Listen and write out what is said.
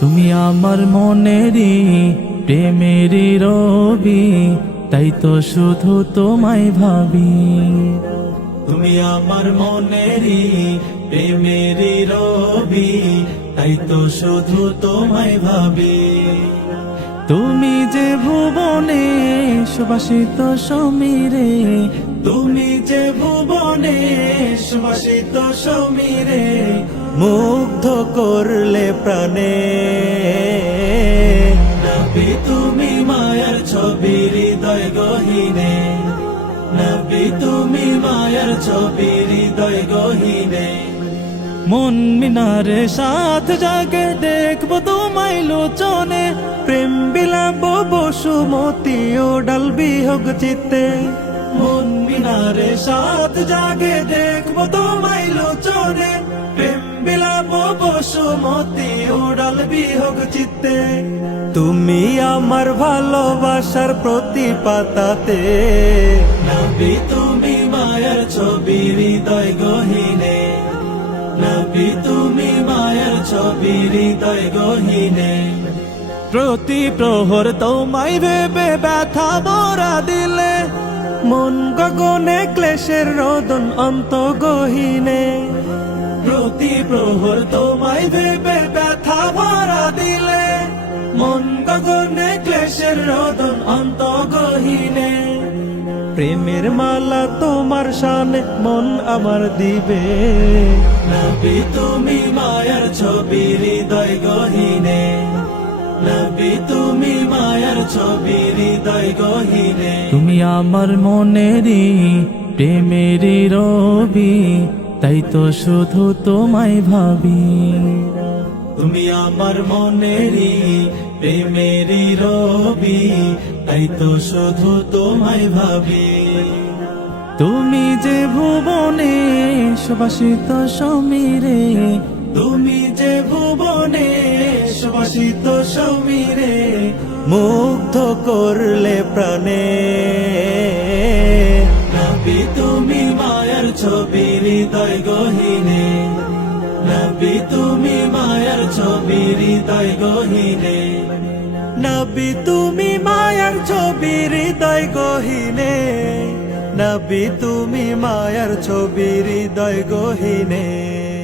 তুমি আমার মনেরই প্রেমেরই রবি তাই তো শুধু তোমায় ভাবি। তুমি আমার মনেরই প্রেমেরই রবি তাই তো শুধু তোমায় ভাবি। তুমি যে ভুবনে সুবাসিত সমীরে, তুমি যে ভুবনে সুবাসিত সমীরে, মুগ্ধ করলে প্রাণে। নবী তুমি মায়ার ছবি, হৃদয় গহিনে। নবী তুমি মায়ার ছবি, হৃদয় গহিনে। মন মিনারে সাথ জাগে, দেখব তোমায় লোচনে। প্রেম বিলাপ বসুমতি ও ডালবি হোক চিত্তে। মন মিনারে সাথ জাগে, দেখব তোমায় লোচনে। প্রেম বিলাপ বসুমতি ও ডালবি হোক চিত্তে। তুমি আমার ভালোবাসার প্রতি পাতাতে তুমি মায়ের ছবি, হৃদয় গহিনে হৃদয় গহিনে। প্রতি প্রহর তোমায় ভেবে ব্যথা বরা দিলে। মন গগনে ক্লেশের রোদন অন্ত গহিনে। প্রতি প্রহর তোমায় ভেবে ব্যথা ভরা দিলে। মন গগনে ক্লেশের রোদন অন্ত গহিনে। প্রেমের মালা তোমার শানে মন আমার দিবে। নবী তুমি ছবি হৃদয় গহিনে। নবী তুমি মায়ার ছবি হৃদয় গহিনে। তুমি আমার মনেরই প্রেমেরই রবি তাই তো শুধু তোমায় ভাবি। তুমি আমার মনেরই প্রেমেরই রবি তাই তো শুধু তোমায় ভাবি। তুমি যে ভুবনে সুবাসিত সমীরে তুমি যে ভুবনে সুবাসিত সমীরে মুগ্ধ করলে প্রাণে। নবী তুমি মায়ার ছবি হৃদয় গহিনে। নবী তুমি মায়ার ছবি হৃদয় গহিনে। নবী তুমি মায়ার ছবি হৃদয় গহিনে। নবী তুমি মায়ার ছবি হৃদয় গহিনে।